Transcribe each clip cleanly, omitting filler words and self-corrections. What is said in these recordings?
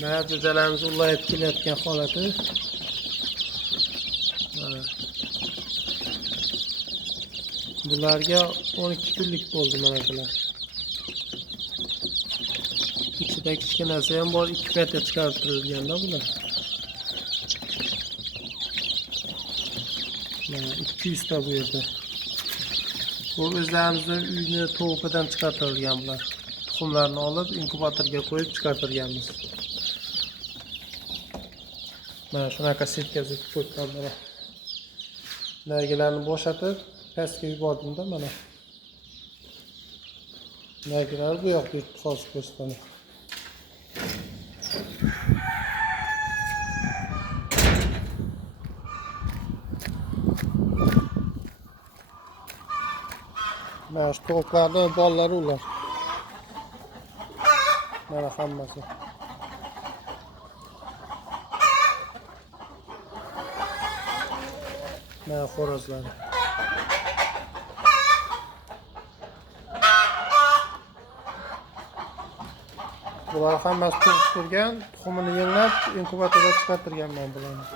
Mana jo'jalarimiz ulg'ayib kelayotgan holati. Mana. Bularga 12 kunlik bo'ldi mana bular. İçinde kichkinasi ham bor, 2 paytga chiqarib turilganda bular. Mana 200 ta bu yerda. Bu o'zlarimizning uyni tovuqidan chiqartirilgan bular. Tuxumlarni olib inkubatorga qo'yib chiqartirganmiz. Mana shunaqa setkazib qo'ygan mana. Nargilarni bo'shatib, pastga yubordimda mana. Nargilar bu yoqda yuribdi hozir ko'rsataman. Mana shu tovuqlarning bolalari ular. Mana hammasi. Mana xo'rozlari. Bular hammasi tug'ib turgan, tuxumini yig'lab inkubatorga chiqartirganman bularni.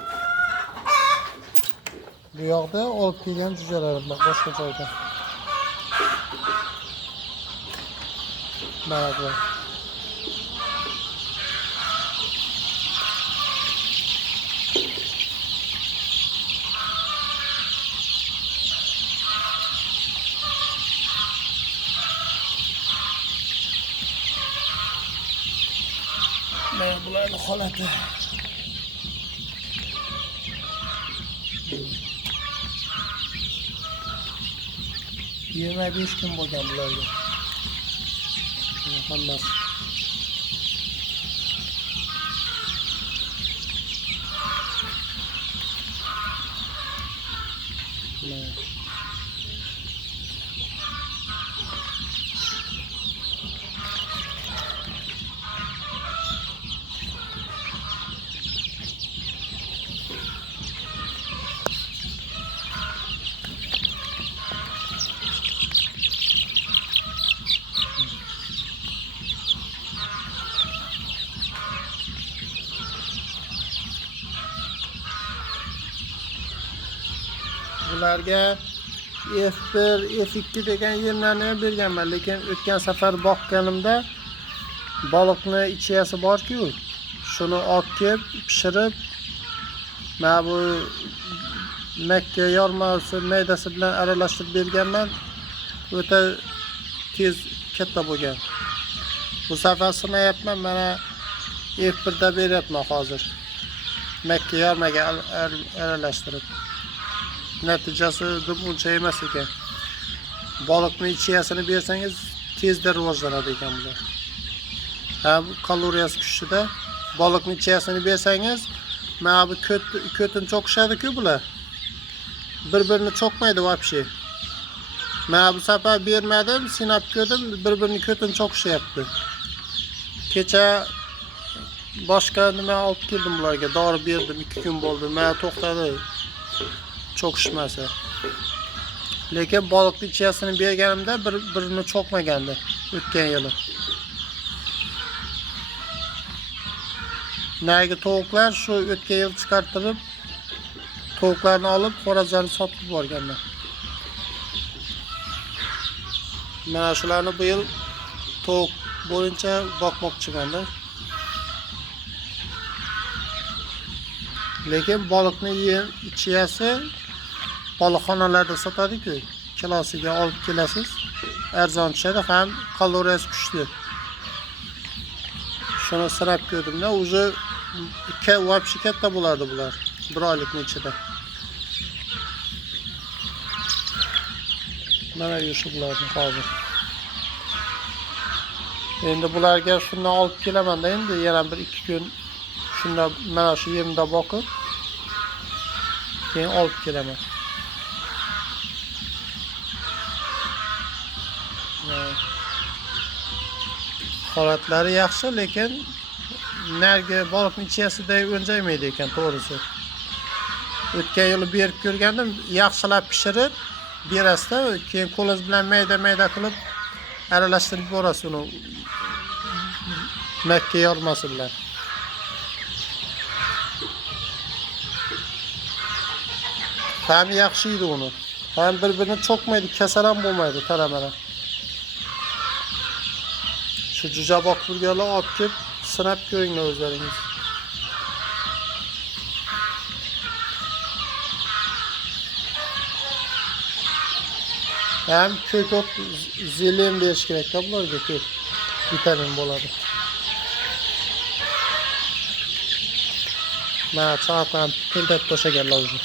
Bu yoqda olib kelgan jo'jalarim bor boshqa joyda. Mana bu. Mana bularning holati. Yirmi 25 kun bo'lgan bularga. Hammasi. Bularga F1, F2 degan yemlarni ham berganman, lekin o'tgan safar boqganimda baliqni ichiyasi bor-ku, shuni olib kelib pishirib, mana bu makka yormasi maydasi bilan aralashtirib berganman. O'ta tez katta bo'lgan. Bu safar sinayapman, mana F1 da beryapman hozir. Makka yormaga aralashtirib. Natijasi deb uncha emas ekan. Baliqni ichiyasini bersangiz tezda rivojlanadi ekan bular. Ha, kaloriyasi kuchida. Baliqni ichiyasini bersangiz, mana bu ko'tin cho'qishadi-ku bular. Bir-birini cho'qmaydi vobshe. Mana bu safar bermadim, sinab ko'rdim, bir-birini ko'tin cho'qishyapti. Kecha boshqa nima olib keldim bularga, dori berdim, 2 kun bo'ldi. Mana to'xtadi. Cho'qishmasa. Lekin baliqni ichiyasini berganimda birini cho'qmagandi o'tgan yili. Nagi tovuqlar shu o'tgan yil chiqartirib, tovuqlarni olib xo'rozlarni sotib borganman. Mana shularni bu yil tovuq bo'yicha boqmoqchiman-da. Lekin baliqni ichiyasi baliqxonalarda sotadi-ku, kilosiga olib kelasiz. Arzon tushadi, ham kaloriyasi kuchli. Shuni sinab ko'rdimda, o'zi vobshe katta bo'ladi bular 1 oylikning ichida. Mana shu bularni hozir. Endi bularga shundan olib kelaman-da, endi yana 1-2 kun shunda mana shu yerimda boqib, keyin olib kelaman. Holatlari yaxshi, lekin nargi baliqning ichiyasida o'njaymaydi ekan, to'g'risi. O'tgan yili berib ko'rgandim, yaxshilab pishirib berasizda, keyin qo'lingiz bilan mayda-mayda qilib aralashtirib borasiz uni makka yormasi bilan. Hem yaxshiydi uni. Hem birbirini çokmaydı, kasal ham bo'lmaydi taramalar. Şu jo'ja boqburgarlar olib kelib sinab ko'ringlar o'zlaringiz. Hem kök ot zilin berish kerak-da bularga, ko'p vitamin bo'ladi. Mana chaqan tentab tashaganlar o'zi.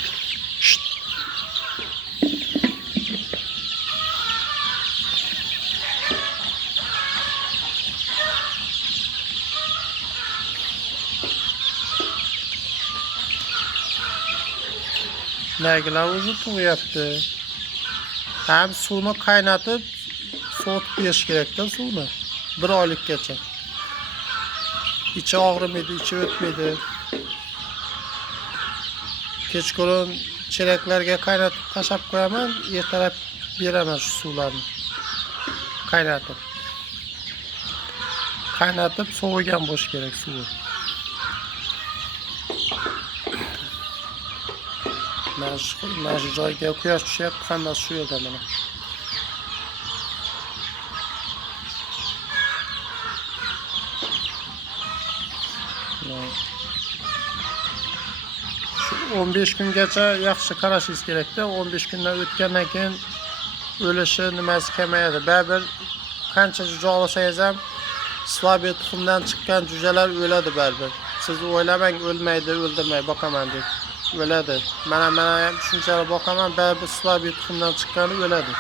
Nergiler o'zi tug'yapti. Hem suvni qaynatib, sovutib berish kerak-da suvni. 1 oylikgacha. İçi og'rimaydi, ichi o'tmaydi. Kechqurun chelaklarga qaynatib tashab qo'yaman, ertalab beraman shu suvlarni. Qaynatib. Qaynatib sovigan bo'lish kerak suvi. Mana shu joyga quyosh tushyapti, hammasi shu yerda mana. Şu 15 kungacha yaxshi qarashingiz kerak-da. 15 kundan o'tgandan keyin o'lishi nimasi kamayadi. Baribir qancha jo'ja olsangiz ham slabiy tuxumdan chiqqan jo'jalar o'ladi baribir. Siz o'ylamang o'lmaydi, o'ldirmay boqaman deb. O'ladi. Mana ham shunchalik boqaman, baribir slabiy tuxumdan chiqqani o'ladi.